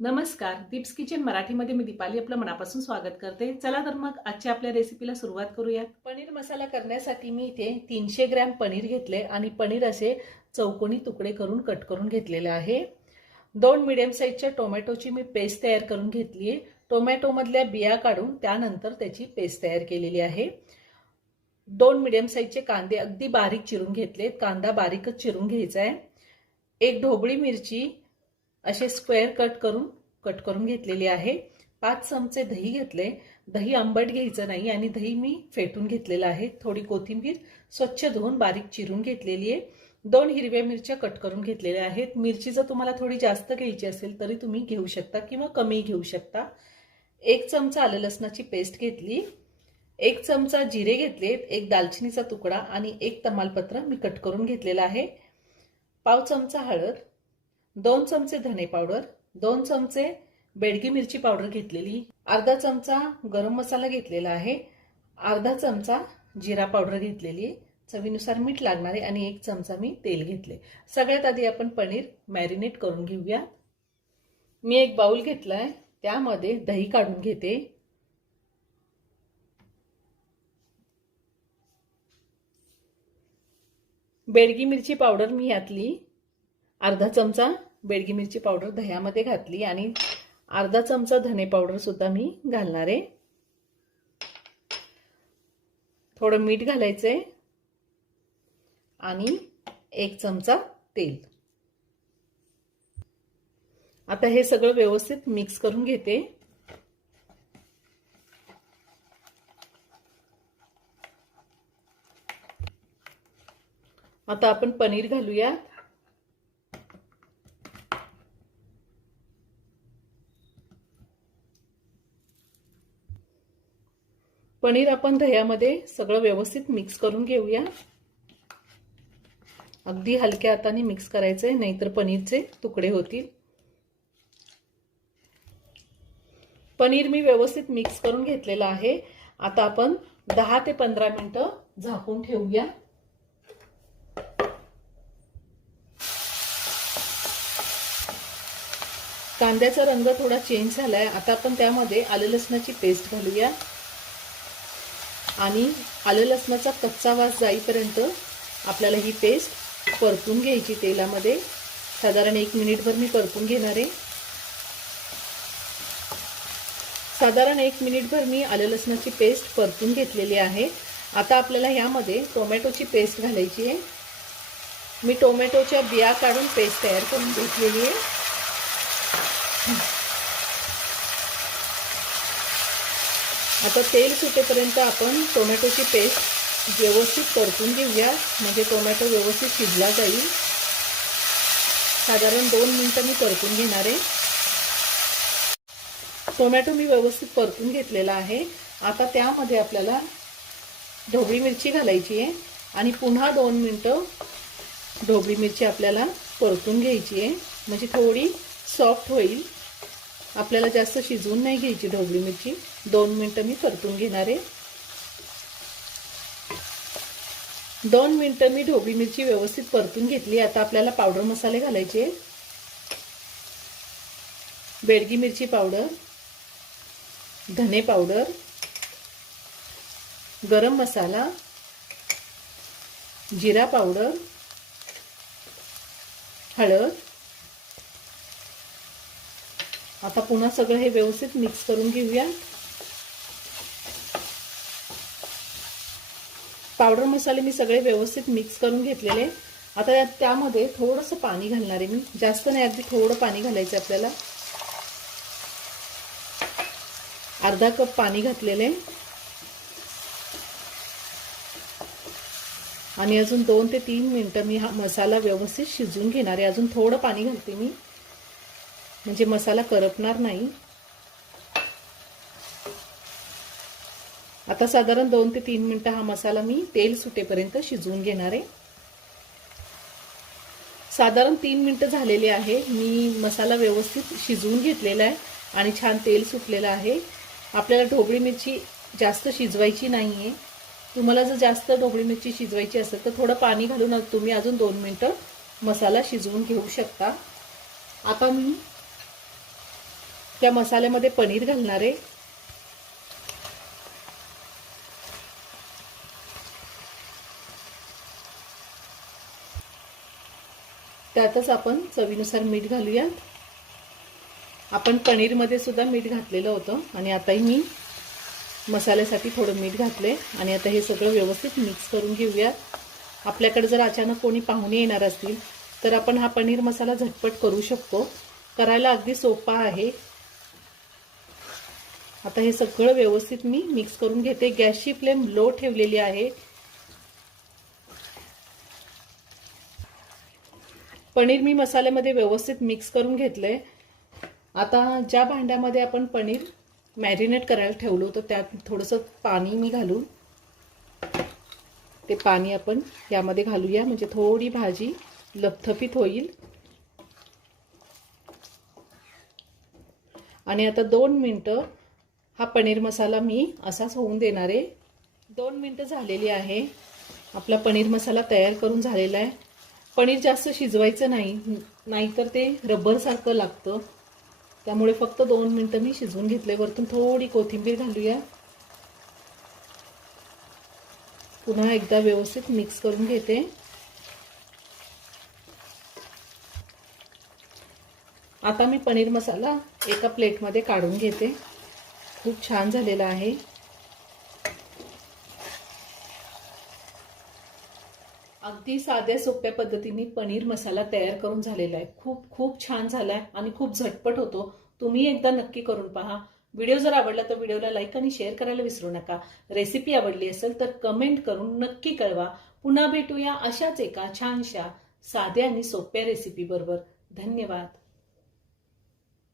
नमस्कार, दीप्स किचन मराठीमध्ये मी दीपाली आपलं मनापासून स्वागत करते। चला तर मग आजच्या आपल्या रेसिपीला सुरुवात करूया। पनीर मसाला करण्यासाठी मी इथे 300 ग्रॅम पनीर घेतले आणि पनीर असे चौकोनी तुकडे करून कट करून घेतलेले आहे। 2 मीडियम साइजच्या टोमॅटोची मी पेस्ट तयार करून घेतली आहे। टोमॅटो मधल्या बिया काढून त्यानंतर त्याची पेस्ट तयार केलेली आहे। 2 मीडियम साइजचे कांदे अगदी बारीक चिरून घेतलेत। कांदा बारीकच चिरून घ्यायचा आहे। एक ढोबळी मिरची असे स्क्वेअर कट करून घेतलेली आहे। 5 चमचे दही घेतले। दही आंबट घ्यायचं नाही आणि दही मी फेटून घेतलेलं आहे। थोडी कोथिंबीर स्वच्छ धुवून बारीक चिरून घेतलेली आहे। 2 हिरव्या मिरच्या कट करून घेतलेल्या आहेत। मिरची जर तुम्हाला थोडी जास्त घ्यायची असेल तरी तुम्ही घेऊ शकता किंवा कमी घेऊ शकता। 1 चमचा आलं लसणाची पेस्ट घेतली। 1 चमचा जिरे घेतलेत। 1 दालचिनीचा तुकडा आणि 1 तमालपत्र मी कट करून घेतलेला आहे। पाव चमचा हळद, 2 चमचे धने पावडर, 2 चमचे बेडगी मिरची पावडर घेतलेली, अर्धा चमचा गरम मसाला घेतलेला आहे, अर्धा चमचा जिरा पावडर घेतलेली, चवीनुसार मीठ लागणार आहे आणि 1 चमचा मी तेल घेतले। सगळ्यात आधी आपण पनीर मॅरिनेट करून घेऊया। मी एक बाउल घेतलाय, त्यामध्ये दही काढून घेते। बेडगी मिरची पावडर मी यातली अर्धा चमचा बेडगी मिरची पावडर दह्यामध्ये घातली आणि अर्धा चमचा धने पावडर सुद्धा मी घालणार आहे। थोडं मीठ घालायचंय आणि 1 चमचा तेल। आता हे सगळं व्यवस्थित मिक्स करून घेते। आता आपण पनीर घालूया। पनीर आपण दह्यामध्ये सगळं व्यवस्थित मिक्स करून घेऊया। अगदी हलक्या हाताने मिक्स करायचंय, नाहीतर पनीरचे तुकडे होतील। पनीर मी व्यवस्थित मिक्स करून घेतलेलं आहे। आता आपण 10 ते 15 मिनिटं झाकून ठेवूया। कांद्याचा रंग थोडा चेंज झालाय। आता आपण त्यामध्ये आलं लसणाची पेस्ट घालूया आणि आलं लसणाचा कच्चा वास जाईपर्यंत आपल्याला ही पेस्ट परतून घ्यायची तेलामध्ये। साधारण 1 मिनिटभर मी परतून घेणार आहे। साधारण 1 मिनिटभर मी आलं लसणाची पेस्ट परतून घेतलेली आहे। आता आपल्याला यामध्ये टोमॅटोची पेस्ट घालायची आहे। मी टोमॅटोच्या बिया काढून पेस्ट तयार करून घेतलेली आहे। आता तेल सुटेपर्यंत आपण टोमॅटोची पेस्ट व्यवस्थित परतून घेऊया, म्हणजे टोमॅटो व्यवस्थित शिजला जाईल। साधारण 2 मिनिटं मी परतून घेणार आहे। टोमॅटो मी व्यवस्थित परतून घेतलेला आहे। आता त्यामध्ये आपल्याला ढोबळी मिरची घालायची आहे आणि पुन्हा 2 मिनिटं ढोबळी मिरची आपल्याला परतून घ्यायची आहे, म्हणजे थोडी सॉफ्ट होईल। आपल्याला जास्त शिजवून नाही घ्यायची ढोबळी मिरची। 2 मिनिटं मी परतून घेणार आहे। 2 मिनिटं मी ढोबळी मिरची व्यवस्थित परतून घेतली। आता आपल्याला पावडर मसाले घालायचे। बेडगी मिरची पावडर, धने पावडर, गरम मसाला, जिरा पावडर, हळद। आता पुन्हा सगळं हे व्यवस्थित मिक्स करून घेऊया। पावडर मसाले मी सगळे व्यवस्थित मिक्स करून घेतलेले। आता त्यामध्ये थोडंसं पाणी घालणार आहे मी, जास्त नाही, अगदी थोडं पाणी घालायचं आपल्याला। अर्धा कप पाणी घातलेले आणि अजून 2 ते 3 मिनिटं मी हा मसाला व्यवस्थित शिजवून घेणार आहे। अजून थोडं पाणी घालते मी, म्हणजे मसाला करपणार नाही। आता साधारण 2 ते 3 मिनिटं हा मसाला मी तेल सुटेपर्यंत शिजवून घेणार आहे। साधारण 3 मिनिटं झालेले आहे। मी मसाला व्यवस्थित शिजवून घेतलेला आहे आणि छान तेल सुटलेलं आहे। आपल्याला ढोबळी मिरची जास्त शिजवायची नाहीये। तुम्हाला जर जास्त ढोबळी मिरची शिजवायची असेल तर थोडं पाणी घालून तुम्ही अजून 2 मिनिटं मसाला शिजवून घेऊ शकता। आता मी त्या मसाल्यामध्ये पनीर घालणार आहे. त्यातच आपण चवीनुसार मीठ घालूया. आपण पनीरमध्ये सुद्धा मीठ घातलेलं होतं आणि आताही मी मसाल्यासाठी थोडं मीठ घातले आणि आता हे सगळं व्यवस्थित मिक्स करून घेऊया. आपल्याकडे जर अचानक कोणी पाहुणे येणार असतील तर आपण हा पनीर मसाला झटपट करू शकतो. करायला अगदी सोपा आहे. आता हे सगळं व्यवस्थित मी मिक्स करून घेते. गॅसची फ्लेम लो ठेवलेली आहे. पनीर मी मसाल्यामध्ये व्यवस्थित मिक्स करून घेतलंय. आता ज्या भांड्यामध्ये आपण पनीर मॅरिनेट करायला ठेवलं होतं त्यात थोडंसं पाणी मी घालून ते पाणी आपण यामध्ये घालूया, म्हणजे थोडी भाजी लपथपीत होईल. आणि आता 2 मिनिटं हा पनीर मसाला मी असाच होऊन देणार आहे. 2 मिनिटं झालेली आहे. आपला पनीर मसाला तयार करून झालेला आहे. पनीर जास्त शिजवायचं नाहीतर ते रबरसारखं लागतं. त्यामुळे फक्त 2 मिनिटं मी शिजवून घेतले. वरतून थोडी कोथिंबीर घालूया. पुन्हा एकदा व्यवस्थित मिक्स करून घेते. आता मी पनीर मसाला एका प्लेटमध्ये काढून घेते. खूप छान झालेला आहे. अगदी साध्या सोप्या पद्धतीने पनीर मसाला तयार करून झालेला आहे. खूप छान झालाय आणि खूप झटपट होतो. तुम्ही एकदा नक्की करून पहा. व्हिडिओ जर आवडला तर व्हिडिओला लाईक आणि शेअर करायला विसरू नका. रेसिपी आवडली असेल तर कमेंट करून नक्की कळवा. पुन्हा भेटूया अशाच एका छानशा साध्या आणि सोप्या रेसिपी बरोबर. धन्यवाद.